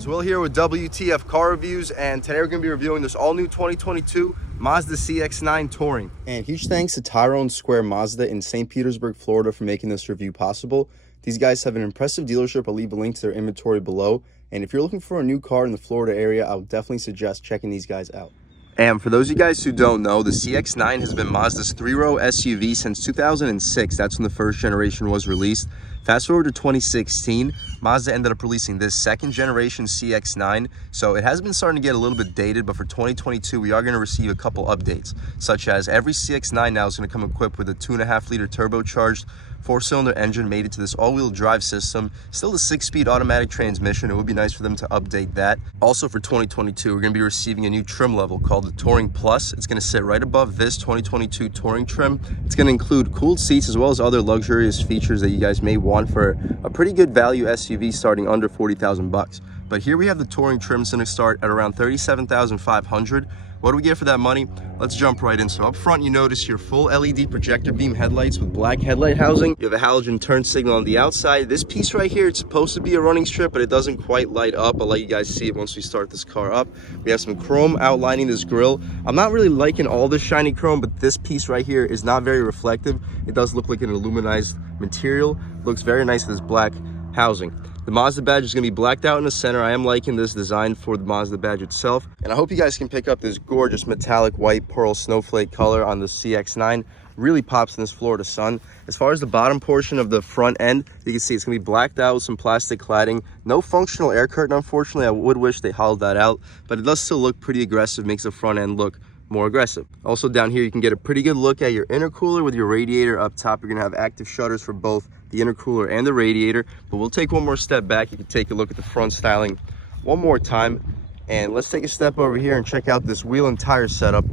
guys, Will here with W.T.F car reviews, and today we're going to be reviewing this all new 2022 Mazda CX-9 Touring. And huge thanks to Tyrone Square Mazda in St. Petersburg, Florida for making this review possible. These guys have an impressive dealership. I'll leave a link to their inventory below. And if you're looking for a new car in the Florida area, I would definitely suggest checking these guys out. And for those of you guys who don't know, the CX-9 has been Mazda's three-row SUV since 2006. That's when the first generation was released. Fast forward to 2016, Mazda ended up releasing this second generation CX-9. So it has been starting to get a little bit dated, but for 2022, we are going to receive a couple updates, such as every CX-9 now is going to come equipped with a 2.5-liter turbocharged 4-cylinder engine mated to this all-wheel drive system. Still the 6-speed automatic transmission. It would be nice for them to update that. Also for 2022, we're going to be receiving a new trim level called the Touring Plus. It's going to sit right above this 2022 Touring trim. It's going to include cooled seats as well as other luxurious features that you guys may want for a pretty good value SUV starting under 40,000 bucks. But here we have the Touring trim. It's going to start at around 37,500. What do we get for that money? Let's jump right in. So up front, you notice your full LED projector beam headlights with black headlight housing. You have a halogen turn signal on the outside. This piece right here, it's supposed to be a running strip, but it doesn't quite light up. I'll let you guys see it once we start this car up. We have some chrome outlining this grille. I'm not really liking all this shiny chrome, but this piece right here is not very reflective. It does look like an aluminized material. Looks very nice with this black housing. The Mazda badge is going to be blacked out in the center. I am liking this design for the Mazda badge itself. And I hope you guys can pick up this gorgeous metallic white pearl snowflake color on the CX-9. Really pops in this Florida sun. As far as the bottom portion of the front end, you can see it's going to be blacked out with some plastic cladding. No functional air curtain, unfortunately. I would wish they hollowed that out, but it does still look pretty aggressive, makes the front end look more aggressive. Also down here, you can get a pretty good look at your intercooler with your radiator up top. You're gonna have active shutters for both the intercooler and the radiator, but we'll take one more step back. You can take a look at the front styling one more time. And let's take a step over here and check out this wheel and tire setup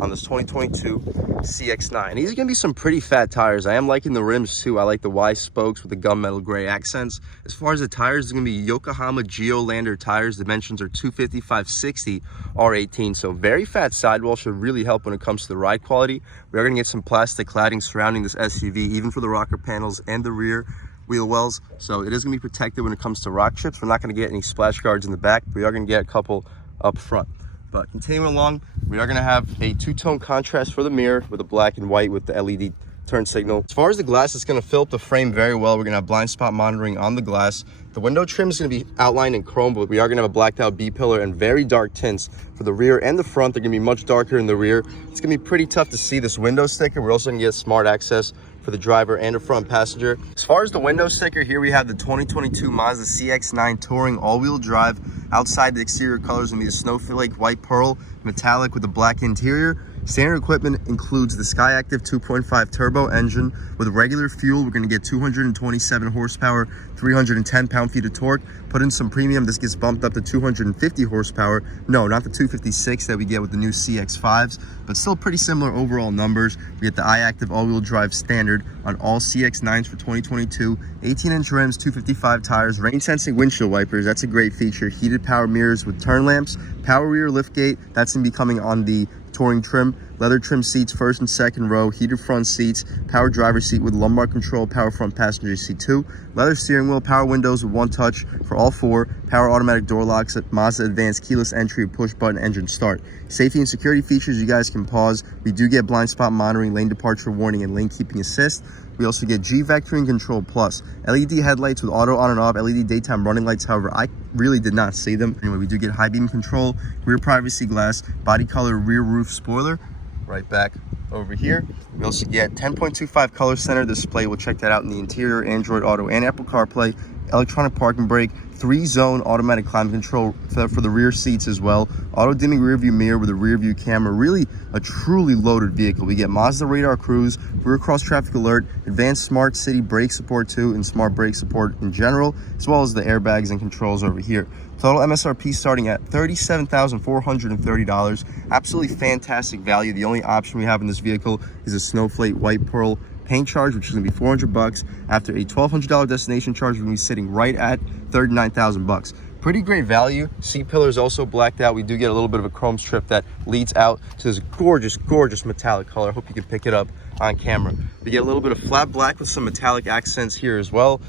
on this 2022 CX-9. These are going to be some pretty fat tires. I am liking the rims too. I like the Y spokes with the gunmetal gray accents. As far as the tires, it's going to be Yokohama Geolander tires. Dimensions are 250/560 R18. So very fat sidewall, should really help when it comes to the ride quality. We are going to get some plastic cladding surrounding this SUV, even for the rocker panels and the rear wheel wells, so it is going to be protected when it comes to rock chips. We're not going to get any splash guards in the back, but we are going to get a couple up front. But continuing along, we are going to have a two-tone contrast for the mirror with a black and white with the LED turn signal. As far as the glass, it's going to fill up the frame very well. We're going to have blind spot monitoring on the glass. The window trim is going to be outlined in chrome, but we are going to have a blacked out B-pillar and very dark tints for the rear and the front. They're going to be much darker in the rear. It's going to be pretty tough to see this window sticker. We're also going to get smart access for the driver and the front passenger. As far as the window sticker, here we have the 2022 Mazda CX-9 Touring all-wheel drive. Outside, the exterior colors will be the snowflake white pearl metallic with a black interior. Standard equipment includes the Skyactiv 2.5 turbo engine with regular fuel. We're going to get 227 horsepower, 310 pound-feet of torque. Put in some premium, this gets bumped up to 250 horsepower. No, not the 256 that we get with the new CX-5s, but still pretty similar overall numbers. We get the iActive all-wheel drive standard on all CX-9s for 2022. 18-inch rims, 255 tires, rain-sensing windshield wipers. That's a great feature. Heated power mirrors with turn lamps, power rear liftgate. That's going to be coming on the Touring trim. Leather trim seats, first and second row, heated front seats, power driver seat with lumbar control, power front passenger seat 2, leather steering wheel, power windows with one touch for all 4, power automatic door locks, Mazda advanced keyless entry, push button engine start. Safety and security features, you guys can pause. We do get blind spot monitoring, lane departure warning, and lane keeping assist. We also get G Vectoring Control Plus, LED headlights with auto on and off, LED daytime running lights. However, I really did not see them. Anyway, we do get high beam control, rear privacy glass, body color rear roof spoiler. Right back over here, we also get 10.25 color center display. We'll check that out in the interior, Android Auto and Apple CarPlay, electronic parking brake, 3-zone automatic climate control for the rear seats as well, auto dimming rear view mirror with a rear view camera. Really a truly loaded vehicle. We get Mazda radar cruise, rear cross traffic alert, advanced smart city brake support too, and smart brake support in general, as well as the airbags and controls over here. Total MSRP starting at $37,430. Absolutely fantastic value. The only option we have in this vehicle is a snowflake white pearl paint charge, which is going to be $400. After a $1,200 destination charge, we're going to be sitting right at $39,000. Pretty great value. Seat pillars also blacked out. We do get a little bit of a chrome strip that leads out to this gorgeous, gorgeous metallic color. I hope you can pick it up on camera. We get a little bit of flat black with some metallic accents here as well.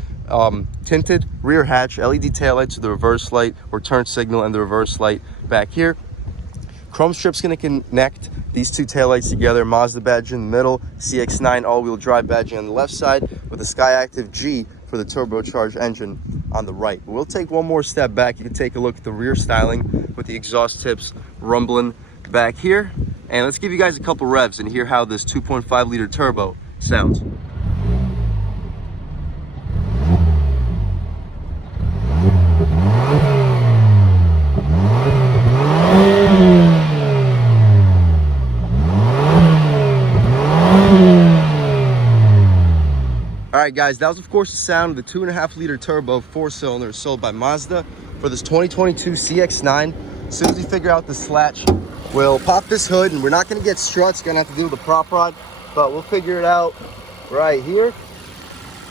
tinted rear hatch, LED taillights with the reverse light or turn signal and the reverse light back here. Chrome strip's going to connect these two taillights together. Mazda badge in the middle, CX-9 all-wheel drive badging on the left side with the Skyactiv G for the turbocharged engine on the right. We'll take one more step back. You can take a look at the rear styling with the exhaust tips rumbling back here. And let's give you guys a couple revs and hear how this 2.5 liter turbo sounds. All right, guys, that was of course the sound of the 2.5 liter turbo 4-cylinder sold by Mazda for this 2022 CX-9. As soon as we figure out the slatch, we'll pop this hood, and we're not going to get struts. Going to have to deal with the prop rod, but we'll figure it out right here.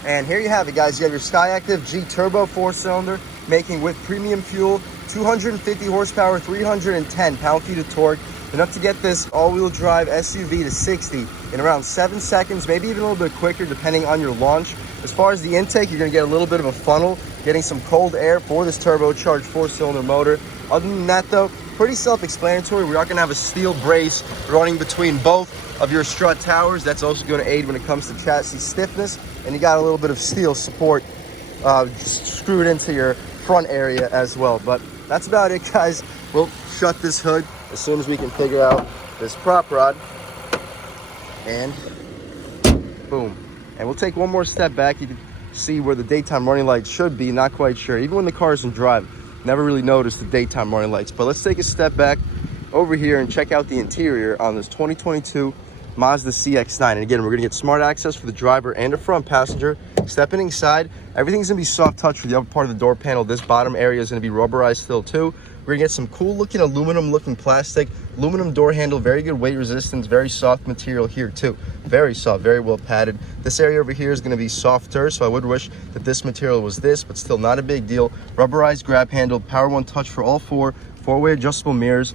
And here you have it, guys. You have your Skyactiv G turbo 4-cylinder, making with premium fuel, 250 horsepower, 310 pound-feet of torque, enough to get this all-wheel drive SUV to 60 in around 7 seconds, maybe even a little bit quicker depending on your launch. As far as the intake, you're going to get a little bit of a funnel, getting some cold air for this turbocharged 4-cylinder motor. Other than that, though, pretty self-explanatory. We are going to have a steel brace running between both of your strut towers. That's also going to aid when it comes to chassis stiffness. And you got a little bit of steel support screwed into your front area as well. But that's about it, guys. We'll shut this hood as soon as we can figure out this prop rod. And boom. And we'll take one more step back. You can see where the daytime running lights should be. Not quite sure. Even when the car's in drive, never really noticed the daytime running lights. But let's take a step back over here and check out the interior on this 2022 Mazda CX-9. And again, we're going to get smart access for the driver and the front passenger. Stepping inside, everything's going to be soft touch for the upper part of the door panel. This bottom area is going to be rubberized still too. We're going to get some cool looking aluminum looking plastic, aluminum door handle, very good weight resistance, very soft material here too. Very soft, very well padded. This area over here is going to be softer, so I would wish that this material was this, but still not a big deal. Rubberized grab handle, Power One touch for all four-way adjustable mirrors.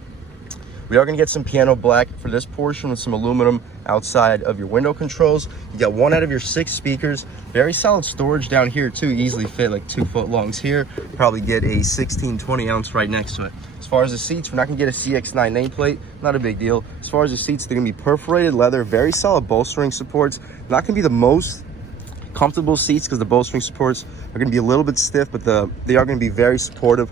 We are going to get some piano black for this portion with some aluminum outside of your window controls. You got 1 out of your 6 speakers. Very solid storage down here too, easily fit like 2 foot longs here. Probably get a 16-20 ounce right next to it. As far as the seats, we're not going to get a CX-9 nameplate. Not a big deal. As far as the seats, they're going to be perforated leather, very solid bolstering supports. Not going to be the most comfortable seats because the bolstering supports are going to be a little bit stiff, but they are going to be very supportive.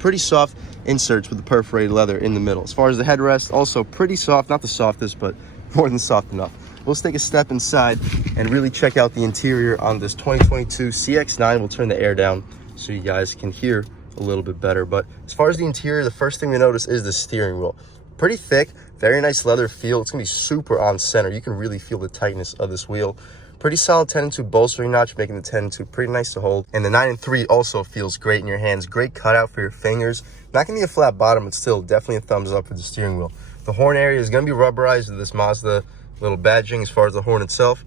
Pretty soft inserts with the perforated leather in the middle. As far as the headrest, also pretty soft, not the softest, but more than soft enough. Let's take a step inside and really check out the interior on this 2022 CX-9. We'll turn the air down so you guys can hear a little bit better. But as far as the interior, the first thing we notice is the steering wheel. Pretty thick, very nice leather feel. It's gonna be super on center. You can really feel the tightness of this wheel. Pretty solid 10-2 bolstering notch, making the 10-2 pretty nice to hold. And the 9-3 also feels great in your hands. Great cutout for your fingers. Not gonna be a flat bottom, but still definitely a thumbs up for the steering wheel. The horn area is gonna be rubberized with this Mazda little badging as far as the horn itself.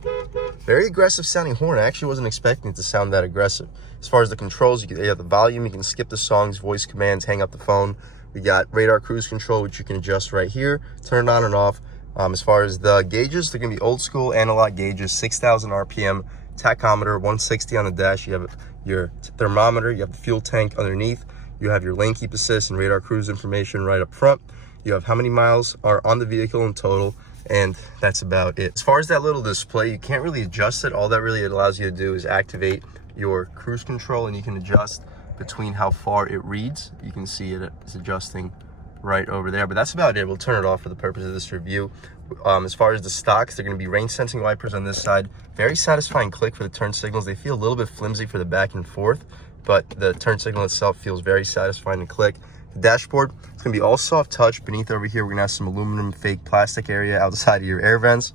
Very aggressive sounding horn. I actually wasn't expecting it to sound that aggressive. As far as the controls, you have the volume, you can skip the songs, voice commands, hang up the phone. We got radar cruise control, which you can adjust right here, turn it on and off. As far as the gauges, they're gonna be old school analog gauges, 6,000 RPM, tachometer, 160 on the dash. You have your thermometer, you have the fuel tank underneath, you have your lane keep assist and radar cruise information right up front. You have how many miles are on the vehicle in total, and that's about it. As far as that little display, you can't really adjust it. All that really allows you to do is activate your cruise control, and you can adjust between how far it reads. You can see it is adjusting right over there, but that's about it. We'll turn it off for the purpose of this review. As far as the stocks, they're going to be rain sensing wipers on this side. Very satisfying click for the turn signals. They feel a little bit flimsy for the back and forth, but the turn signal itself feels very satisfying to click. The dashboard, it's going to be all soft touch. Beneath over here, we're going to have some aluminum fake plastic area outside of your air vents.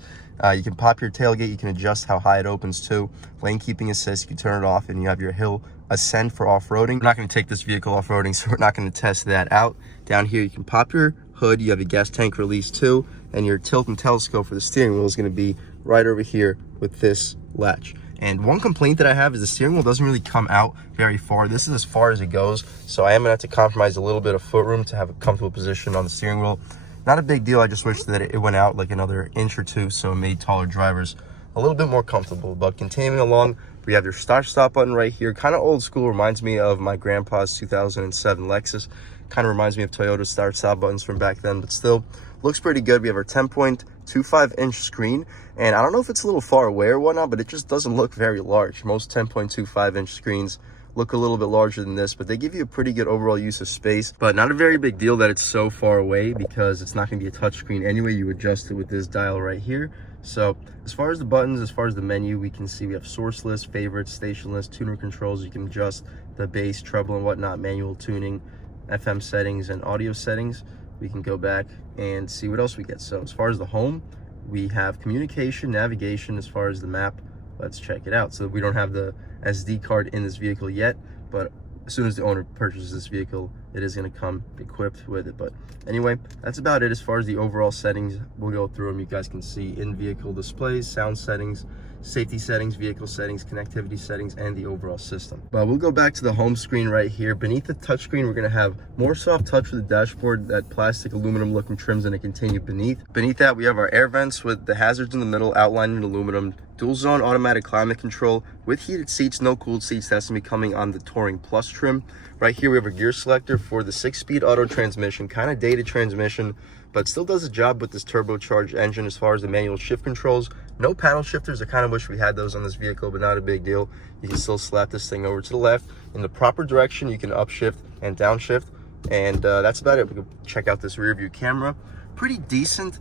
You can pop your tailgate. You can adjust how high it opens too. Lane keeping assist, you can turn it off, and you have your hill ascent for off-roading. We're not going to take this vehicle off-roading, so we're not going to test that out. Down here, you can pop your hood. You have a gas tank release too, and your tilt and telescope for the steering wheel is going to be right over here with this latch. And one complaint that I have is the steering wheel doesn't really come out very far. This is as far as it goes, so I am going to have to compromise a little bit of foot room to have a comfortable position on the steering wheel. Not a big deal. I just wish that it went out like another inch or two, so it made taller drivers a little bit more comfortable. But continuing along, we have your start-stop button right here. Kind of old school, reminds me of my grandpa's 2007 Lexus. Kind of reminds me of Toyota start-stop buttons from back then, but still looks pretty good. We have our 10.25-inch screen, and I don't know if it's a little far away or whatnot, but it just doesn't look very large. Most 10.25-inch screens look a little bit larger than this, but they give you a pretty good overall use of space. But not a very big deal that it's so far away, because it's not going to be a touchscreen anyway. You adjust it with this dial right here. So as far as the buttons, as far as the menu, we can see we have source list, favorites, station list, tuner controls. You can adjust the bass, treble, and whatnot, manual tuning, FM settings, and audio settings. We can go back and see what else we get. So as far as the home, we have communication, navigation. As far as the map, let's check it out. So we don't have the SD card in this vehicle yet, but as soon as the owner purchases this vehicle, it is going to come equipped with it. But anyway, that's about it as far as the overall settings. We'll go through them. You guys can see in-vehicle displays, sound settings, safety settings, vehicle settings, connectivity settings, and the overall system. But we'll go back to the home screen right here. Beneath the touchscreen, we're going to have more soft touch for the dashboard, that plastic aluminum looking trims going to continue beneath. Beneath that, we have our air vents with the hazards in the middle outlined in aluminum, dual zone automatic climate control with heated seats, no cooled seats. That's going to be coming on the Touring Plus trim. Right here, we have a gear selector for the 6-speed auto transmission, kind of dated transmission, but still does the job with this turbocharged engine. As far as the manual shift controls, no paddle shifters. I kind of wish we had those on this vehicle, but not a big deal. You can still slap this thing over to the left. In the proper direction, you can upshift and downshift, and that's about it. We can check out this rear view camera. Pretty decent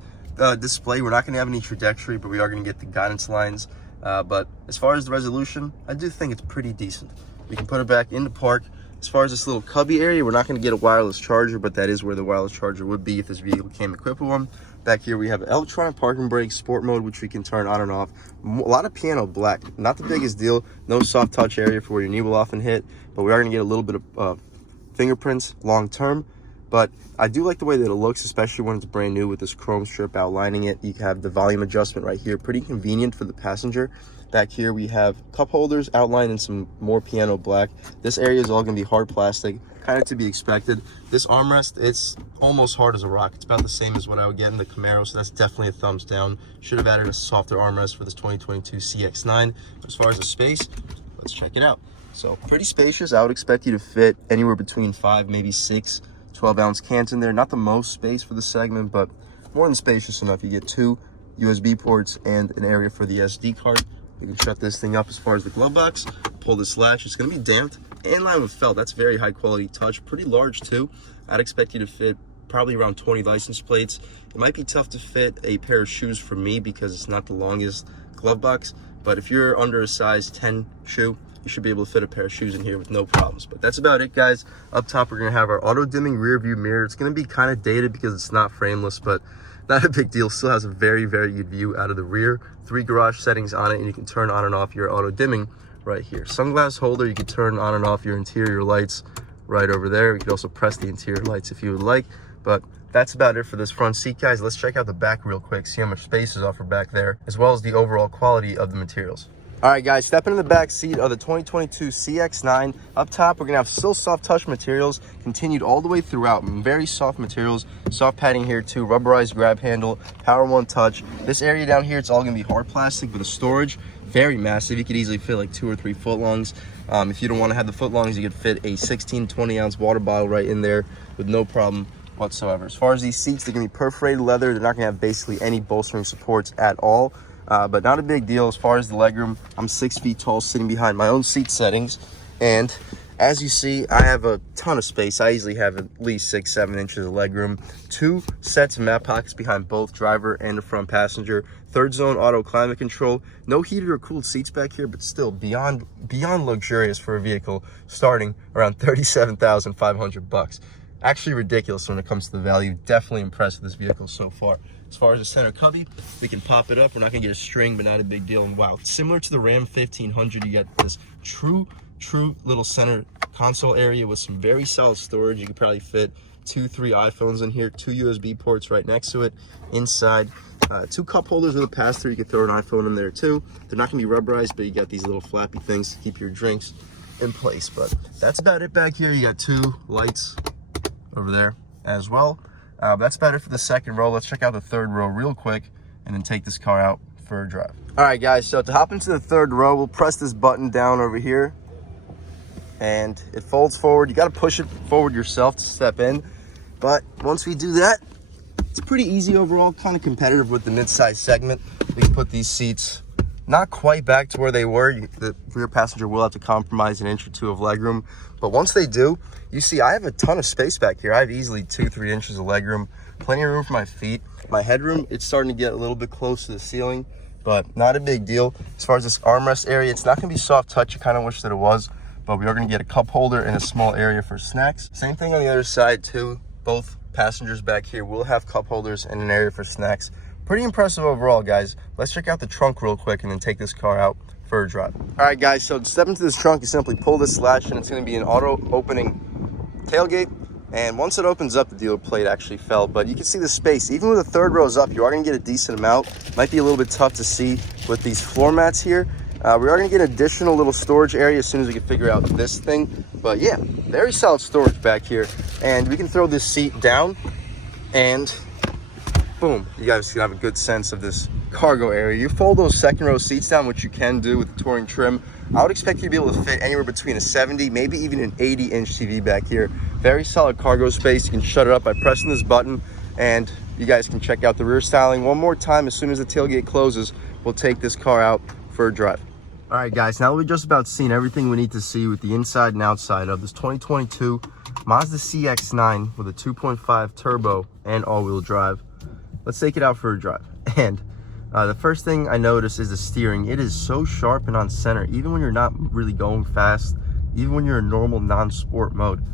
display. We're not going to have any trajectory, but we are going to get the guidance lines. But as far as the resolution, I do think it's pretty decent. We can put it back into park. As far as this little cubby area, we're not going to get a wireless charger, but that is where the wireless charger would be if this vehicle came equipped with one. Back here, we have electronic parking brake, sport mode, which we can turn on and off. A lot of piano black, not the biggest deal. No soft touch area for where your knee will often hit, but we are going to get a little bit of fingerprints long term. But I do like the way that it looks, especially when it's brand new with this chrome strip outlining it. You have the volume adjustment right here, pretty convenient for the passenger. Back here, we have cup holders outlined in some more piano black. This area is all going to be hard plastic, kind of to be expected. This armrest, it's almost hard as a rock. It's about the same as what I would get in the Camaro, so that's definitely a thumbs down. Should have added a softer armrest for this 2022 CX-9. As far as the space, let's check it out. So pretty spacious. I would expect you to fit anywhere between 5, maybe 6 12-ounce cans in there. Not the most space for the segment, but more than spacious enough. You get 2 USB ports and an area for the SD card. We can shut this thing up. As far as the glove box, pull this latch. It's going to be damped and lined with felt. That's very high quality touch. Pretty large too. I'd expect you to fit probably around 20 license plates. It might be tough to fit a pair of shoes for me because it's not the longest glove box, but if you're under a size 10 shoe, you should be able to fit a pair of shoes in here with no problems. But that's about it, guys. Up top, we're going to have our auto dimming rear view mirror. It's going to be kind of dated because it's not frameless, but not a big deal. Still has a very, very good view out of the rear. 3 garage settings on it, and you can turn on and off your auto dimming right here. Sunglass holder, you can turn on and off your interior lights right over there. You can also press the interior lights if you would like. But that's about it for this front seat, guys. Let's check out the back real quick, see how much space is offered back there, as well as the overall quality of the materials. All right, guys, stepping in the back seat of the 2022 CX-9. Up top, we're gonna have still soft touch materials continued all the way throughout. Very soft materials, soft padding here too, rubberized grab handle, Power One touch. This area down here, it's all gonna be hard plastic with a storage, very massive. You could easily fit like 2 or 3 footlongs. If you don't want to have the footlongs, you could fit a 16, 20-ounce water bottle right in there with no problem whatsoever. As far as these seats, they're gonna be perforated leather. They're not gonna have basically any bolstering supports at all. But not a big deal. As far as the legroom, I'm 6 feet tall, sitting behind my own seat settings, and as you see, I have a ton of space. I easily have at least 6-7 inches of legroom. 2 sets of map pockets behind both driver and the front passenger. 3rd zone auto climate control. No heated or cooled seats back here, but still beyond luxurious for a vehicle starting around $37,500. Actually ridiculous when it comes to the value. Definitely impressed with this vehicle so far. As far as the center cubby, we can pop it up. We're not gonna get a string, but not a big deal. And wow, similar to the Ram 1500, you get this true little center console area with some very solid storage. You could probably fit 2-3 iPhones in here, 2 USB ports right next to it. Inside, 2 cup holders with a pass-through. You could throw an iPhone in there too. They're not gonna be rubberized, but you got these little flappy things to keep your drinks in place. But that's about it back here. You got 2 lights over there as well. That's about it for the second row. Let's check out the third row real quick and then take this car out for a drive. All right, guys, so to hop into the third row, we'll press this button down over here, and it folds forward. You got to push it forward yourself to step in, but once we do that, it's pretty easy overall, kind of competitive with the mid-size segment. We can put these seats not quite back to where they were. The rear passenger will have to compromise an inch or two of legroom, but once they do, you see I have a ton of space back here. I have easily 2-3 inches of legroom, plenty of room for my feet. My headroom, it's starting to get a little bit close to the ceiling, but not a big deal. As far as this armrest area, it's not gonna be soft touch. You kind of wish that it was, but we are gonna get a cup holder and a small area for snacks. Same thing on the other side too. Both passengers back here will have cup holders and an area for snacks. Pretty impressive overall, guys. Let's check out the trunk real quick and then take this car out for a drive. All right, guys, so to step into this trunk, you simply pull this latch and it's gonna be an auto opening tailgate. And once it opens up, the dealer plate actually fell, but you can see the space. Even with the third rows up, you are gonna get a decent amount. Might be a little bit tough to see with these floor mats here. We are gonna get an additional little storage area as soon as we can figure out this thing. But yeah, very solid storage back here. And we can throw this seat down and boom, you guys can have a good sense of this cargo area. You fold those second row seats down, which you can do with the touring trim. I would expect you to be able to fit anywhere between a 70, maybe even an 80-inch TV back here. Very solid cargo space. You can shut it up by pressing this button, and you guys can check out the rear styling one more time. As soon as the tailgate closes, we'll take this car out for a drive. All right, guys, now that we've just about seen everything we need to see with the inside and outside of this 2022 Mazda CX-9 with a 2.5 turbo and all-wheel drive, let's take it out for a drive. And the first thing I notice is the steering. It is so sharp and on center, even when you're not really going fast, even when you're in normal non-sport mode,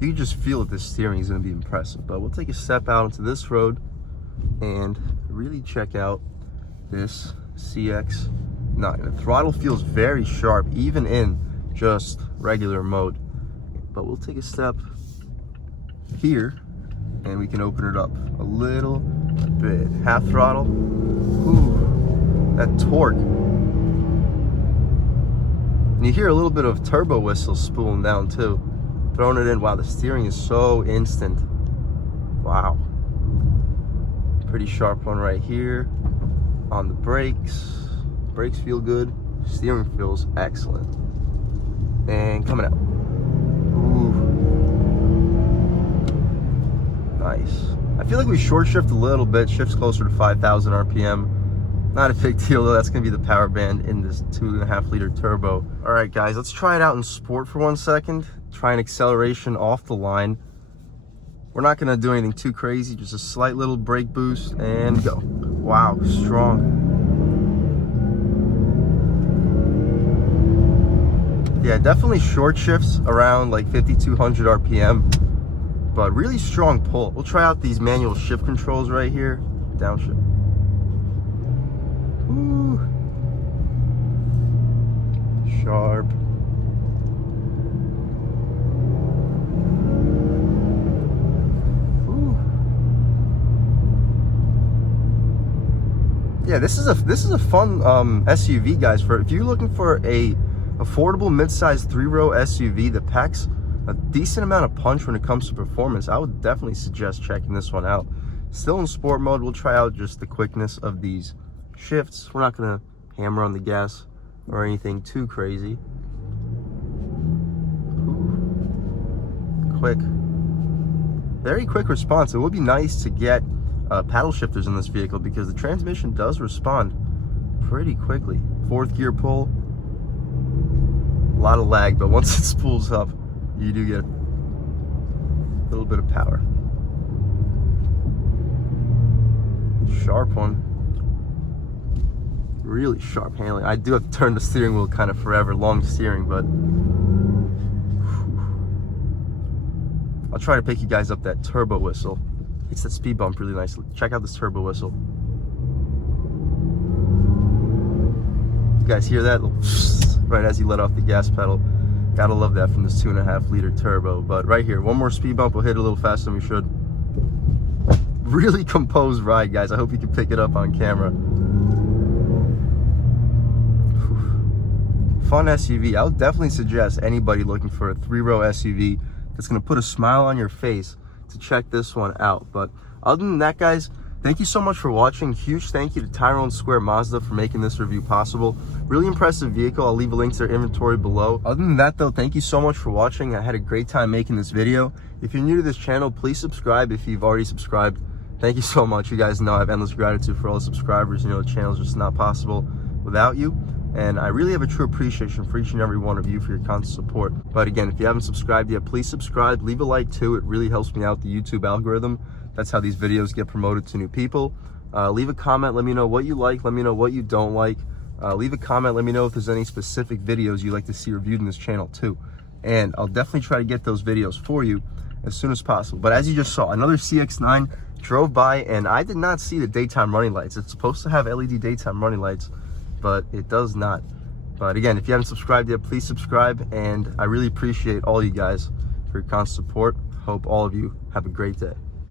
you can just feel that this steering is going to be impressive. But we'll take a step out into this road and really check out this CX-9. The throttle feels very sharp, even in just regular mode. But we'll take a step here and we can open it up a little bit. Half throttle. Ooh, that torque. And you hear a little bit of turbo whistle spooling down too. Throwing it in. Wow, the steering is so instant. Wow. Pretty sharp one right here. On the brakes. Brakes feel good. Steering feels excellent. And coming out. Ooh. Nice. I feel like we short shift a little bit, shifts closer to 5,000 RPM. Not a big deal though, that's gonna be the power band in this 2.5 liter turbo. All right, guys, let's try it out in sport for 1 second. Try an acceleration off the line. We're not gonna do anything too crazy, just a slight little brake boost and go. Wow, strong. Yeah, definitely short shifts around like 5,200 RPM. But really strong pull. We'll try out these manual shift controls right here. Downshift. Ooh. Sharp. Ooh. Yeah, this is a fun SUV, guys. For if you're looking for a affordable mid-size 3-row SUV that packs a decent amount of punch when it comes to performance, I would definitely suggest checking this one out. Still in sport mode, we'll try out just the quickness of these shifts. We're not gonna hammer on the gas or anything too crazy. Ooh. Quick, very quick response. It would be nice to get paddle shifters in this vehicle because the transmission does respond pretty quickly. 4th gear pull, a lot of lag, but once it spools up, you do get a little bit of power. Sharp one. Really sharp handling. I do have to turn the steering wheel kind of forever, long steering, but I'll try to pick you guys up that turbo whistle. It's that speed bump really nicely. Check out this turbo whistle. You guys hear that? Right as you let off the gas pedal. Gotta love that from this 2.5 liter turbo. But right here, one more speed bump, we'll hit it a little faster than we should. Really composed ride, guys. I hope you can pick it up on camera. Fun SUV. I would definitely suggest anybody looking for a 3-row SUV that's gonna put a smile on your face to check this one out. But other than that, guys, Thank you so much for watching. Huge thank you to Tyrone Square Mazda for making this review possible. Really impressive vehicle. I'll leave a link to their inventory below. Other than that though, thank you so much for watching. I had a great time making this video. If you're new to this channel, please subscribe if you've already subscribed. Thank you so much. You guys know I have endless gratitude for all the subscribers. You know, the channel is just not possible without you. And I really have a true appreciation for each and every one of you for your constant support. But again, if you haven't subscribed yet, please subscribe. Leave a like too. It really helps me out, the YouTube algorithm. That's how these videos get promoted to new people. Leave a comment. Let me know what you like. Let me know what you don't like. Leave a comment. Let me know if there's any specific videos you'd like to see reviewed in this channel too. And I'll definitely try to get those videos for you as soon as possible. But as you just saw, another CX-9 drove by, and I did not see the daytime running lights. It's supposed to have LED daytime running lights, but it does not. But again, if you haven't subscribed yet, please subscribe, and I really appreciate all you guys for your constant support. Hope all of you have a great day.